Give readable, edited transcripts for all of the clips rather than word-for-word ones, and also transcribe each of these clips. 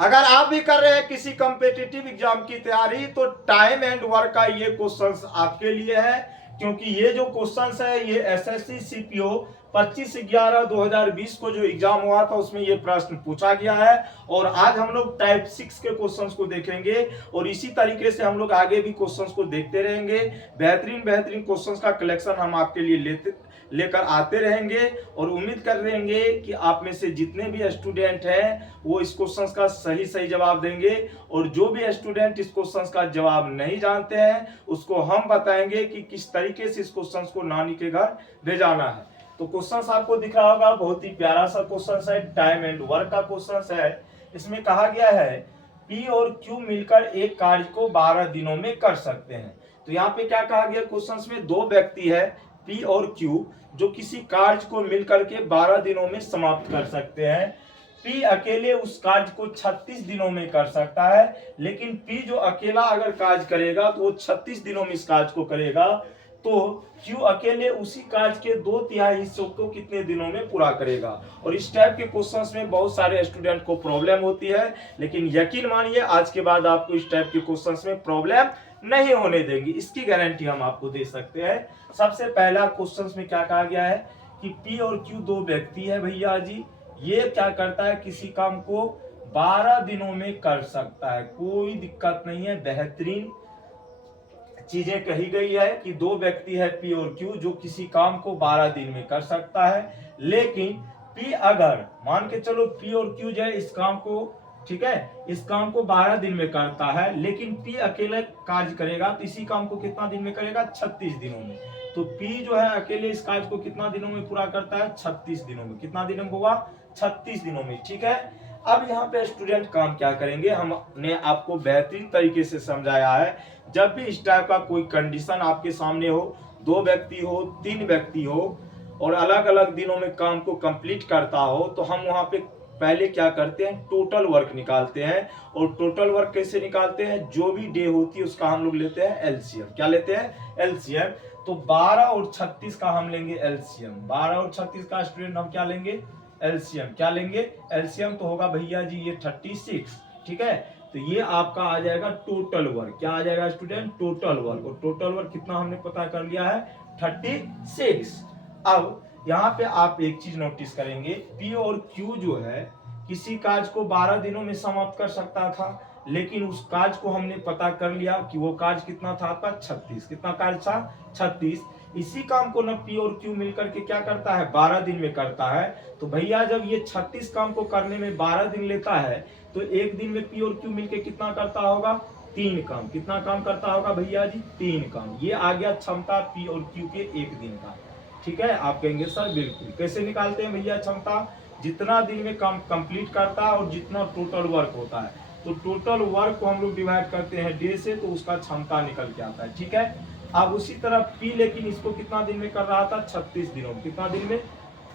अगर आप भी कर रहे हैं किसी कॉम्पिटिटिव एग्जाम की तैयारी तो टाइम एंड वर्क का ये क्वेश्चंस आपके लिए है, क्योंकि ये जो क्वेश्चंस है ये एसएससी सीपीओ 25/11/2020 को जो एग्जाम हुआ था उसमें ये प्रश्न पूछा गया है। और आज हम लोग टाइप 6 के क्वेश्चंस को देखेंगे और इसी तरीके से हम लोग आगे भी क्वेश्चंस को देखते रहेंगे। बेहतरीन बेहतरीन क्वेश्चंस का कलेक्शन हम आपके लिए लेकर आते रहेंगे और उम्मीद कर रहेंगे कि आप में से जितने भी स्टूडेंट हैं वो इस क्वेश्चन का सही सही जवाब देंगे, और जो भी स्टूडेंट इस क्वेश्चन का जवाब नहीं जानते हैं उसको हम बताएंगे कि किस तरीके से इस क्वेश्चन को नानी के घर भेजाना है। तो क्वेश्चन आपको दिख रहा होगा, बहुत ही प्यारा सा क्वेश्चन है, टाइम एंड वर्क का क्वेश्चन है। इसमें कहा गया है पी और क्यू मिलकर एक कार्य को 12 दिनों में कर सकते हैं। तो यहाँ पे क्या कहा गया, क्वेश्चन में दो व्यक्ति है पी और क्यू जो किसी कार्य को मिलकर के 12 दिनों में समाप्त कर सकते हैं। पी अकेले उस कार्य को 36 दिनों में कर सकता है, लेकिन पी जो अकेला अगर कार्य करेगा तो वो 36 दिनों में इस कार्य को करेगा। तो क्यू अकेले उसी कार्य के 2/3 हिस्सों को कितने दिनों में पूरा करेगा। और इस टाइप के क्वेश्चंस में बहुत सारे स्टूडेंट को प्रॉब्लम होती है, लेकिन यकीन मानिए आज के बाद आपको इस टाइप के क्वेश्चंस में प्रॉब्लम नहीं होने देंगी, इसकी गारंटी हम आपको दे सकते हैं। सबसे पहला क्वेश्चन में क्या कहा गया है कि पी और क्यू दो व्यक्ति है भैया जी, ये क्या करता है किसी काम को 12 दिनों में कर सकता है, कोई दिक्कत नहीं है। बेहतरीन चीजें कही गई है कि दो व्यक्ति है पी और क्यू जो किसी काम को 12 दिन में कर सकता है, लेकिन पी अगर मान के चलो पी और क्यू जो है इस काम को, ठीक है, इस काम को 12 दिन में करता है, लेकिन पी अकेले कार्य करेगा तो इसी काम को कितना दिन में करेगा, 36 दिनों में। तो पी जो है अकेले इस कार्य को कितना दिनों में पूरा करता है, 36 दिनों में। कितना दिनों में होगा, 36 दिनों में, ठीक है। अब यहाँ पे स्टूडेंट काम क्या करेंगे, हमने आपको बेहतरीन तरीके से समझाया है। जब भी इस टाइप का कोई कंडीशन आपके सामने हो, दो व्यक्ति हो, तीन व्यक्ति हो और अलग अलग दिनों में काम को कंप्लीट करता हो, तो हम वहां पे पहले क्या करते हैं, टोटल वर्क निकालते हैं। और टोटल वर्क कैसे निकालते हैं, जो भी डे होती है उसका हम लोग लेते हैं एलसीएम। क्या लेते हैं, एलसीएम। तो 12 और 36 का हम लेंगे एलसीएम। 12 और 36 का स्टूडेंट हम क्या लेंगे, एलसीएम। क्या लेंगे, एलसीएम। तो होगा भैया जी ये 36, ठीक है। तो ये आपका आ जाएगा टोटल वर्क। क्या आ जाएगा स्टूडेंट, टोटल वर्क। और टोटल वर्क कितना हमने पता कर लिया है, 36। अब यहाँ पे आप एक चीज नोटिस करेंगे, पी और क्यू जो है किसी कार्य को 12 दिनों में समाप्त कर सकता था, लेकिन उस कार्य को हमने पता कर लिया कि वो कार्य कितना था आपका, 36। कितना कार्य था, 36। इसी काम को न पी और क्यू मिलकर के क्या करता है, 12 दिन में करता है। तो भैया जब ये 36 काम को करने में 12 दिन लेता है, तो एक दिन में पी और क्यू मिलकर कितना करता होगा, 3 काम। कितना काम करता होगा भैया जी, 3 काम। ये आ गया क्षमता पी और क्यू के एक दिन का, ठीक है। आप कहेंगे सर बिल्कुल, कैसे निकालते हैं भैया क्षमता, जितना दिन में काम कंप्लीट करता है और जितना टोटल वर्क होता है, तो टोटल वर्क को हम लोग डिवाइड करते हैं डे से, तो उसका क्षमता निकल के आता है, ठीक है। अब उसी तरह पी, लेकिन इसको कितना दिन में कर रहा था, 36 दिनों में। कितना दिन में,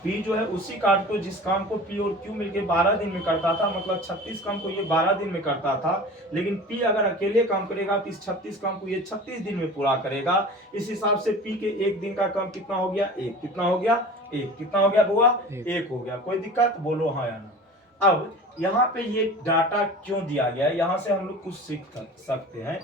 पी जो है उसी कार्य को, जिस काम को पी और क्यू मिलके 12 दिन में करता था, मतलब 36 काम को ये 12 दिन में करता था, लेकिन पी अगर अकेले काम करेगा तो इस 36 काम को ये 36 दिन में पूरा करेगा। इस हिसाब से पी के एक दिन का काम कितना हो गया, 1। कितना हो गया, 1। कितना हो गया बुआ, 1 हो गया। कोई दिक्कत, बोलो हाँ या ना। अब यहाँ पे ये डाटा क्यों दिया गया है, यहाँ से हम लोग कुछ सीख सकते हैं।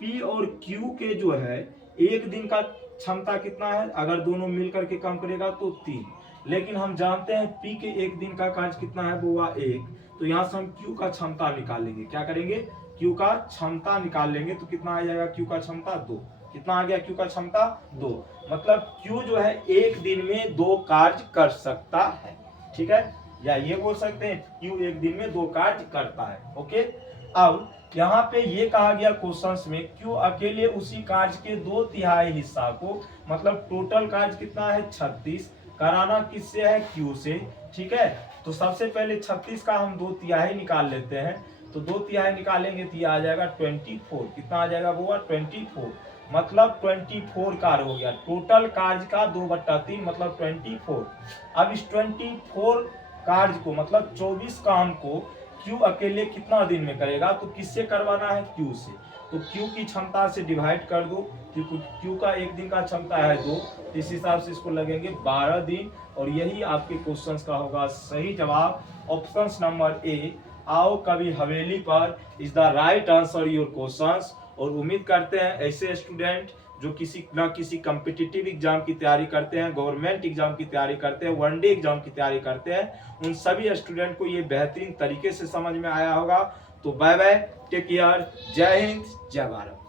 पी और क्यू के जो है एक दिन का क्षमता कितना है, अगर दोनों मिलकर के काम करेगा तो 3, लेकिन हम जानते हैं पी के एक दिन का कार्य कितना है बुआ, 1। तो यहाँ से हम क्यू का क्षमता निकालेंगे। क्या करेंगे, क्यू का क्षमता निकाल लेंगे। तो कितना आ जाएगा क्यू का क्षमता, 2। कितना आ गया क्यू का क्षमता, 2। मतलब क्यू जो है एक दिन में 2 कार्य कर सकता है, ठीक है। या ये बोल सकते हैं क्यू एक दिन में 2 कार्य करता है, ओके। अब यहाँ पे ये कहा गया क्वेश्चंस में, क्यू अकेले उसी कार्य के 2/3 हिस्सा को, मतलब टोटल कार्य कितना है, 36, कराना किससे है, क्यू से, ठीक है। तो सबसे पहले 36 का हम 2/3 निकाल लेते हैं। तो 2/3 निकालेंगे तो ये आ जाएगा 24। कितना आ जाएगा वो, 24। मतलब 24 कार्य हो गया, टोटल कार्य का 2/3 मतलब 24। अब इस 24 कार्य को, मतलब 24 काम को क्यू अकेले कितना दिन में करेगा, तो किससे करवाना है, क्यू से। तो क्यू की क्षमता से डिवाइड कर दो, क्योंकि क्यू का एक दिन का क्षमता है 2, इस हिसाब से इसको लगेंगे 12 दिन। और यही आपके क्वेश्चंस का होगा सही जवाब, ऑप्शन नंबर ए आओ कभी हवेली पर is the right answer your questions. और उम्मीद करते हैं ऐसे स्टूडेंट जो किसी कम्पिटिटिव एग्जाम की तैयारी करते हैं, गवर्नमेंट एग्जाम की तैयारी करते हैं, वनडे एग्जाम की तैयारी करते हैं, उन सभी स्टूडेंट को ये बेहतरीन तरीके से समझ में आया होगा। तो बाय बाय, टेक केयर, जय हिंद, जय भारत।